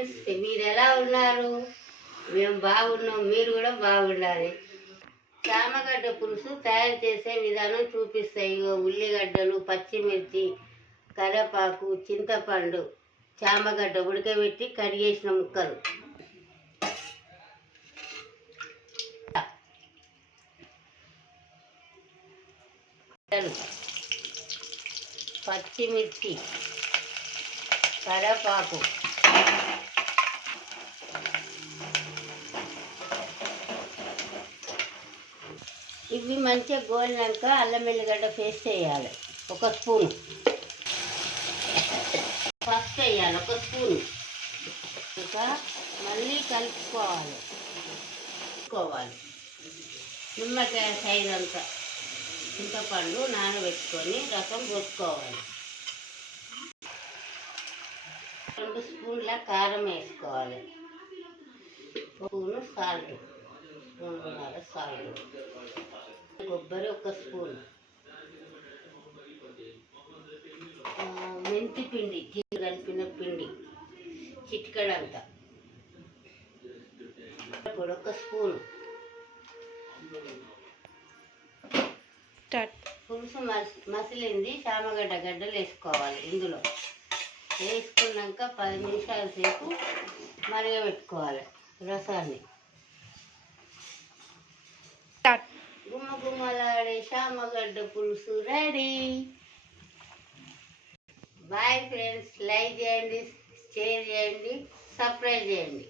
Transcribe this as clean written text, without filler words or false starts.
Friends, మీరు ఎలా ఉన్నారు? మేము బాగున్నాం, మీరు కూడా బాగుండాలి. చామగడ్డ పులుసు తయారు చేసే విధానం చూపిస్తాయి. ఉల్లిగడ్డలు, పచ్చిమిర్చి, కరివేపాకు, చింతపండు, చామగడ్డ ఉడకబెట్టి కడిగేసిన ముక్కలు, పచ్చిమిర్చి, కరివేపాకు, ఇవి మంచిగా గోలినాక అల్లం వెల్లిగడ్డ పేస్ట్ వేయాలి 1 స్పూను. పసుపు వేయాలి 1 స్పూను. ఇంకా మళ్ళీ కలుపుకోవాలి. నిమ్మకాయ సైజ్ అంతా చింతపండు నానబెట్టుకొని రసం పోసుకోవాలి. 2 స్పూన్ల కారం వేసుకోవాలి. 1 స్పూను సాల్ట్, 2.5 సాల్ట్, కొబ్బరి 1 స్పూన్, మెంతి పిండి, జీలకర్ర కలిపిన పిండి చిటికెడంతా, ఇప్పుడు 1 స్పూను. పులుసు మసిలింది చామగడ్డ గడ్డలు వేసుకోవాలి. ఇందులో వేసుకున్నాక 10 నిమిషాల సేపు మరగబెట్టుకోవాలి రసాన్ని. గుమ్మగుమ్మలాడే చామగడ్డ పులుసు రెడీ. బాయ్ ఫ్రెండ్స్, లైక్ చేయండి, షేర్ చేయండి, సబ్స్క్రైబ్ చేయండి.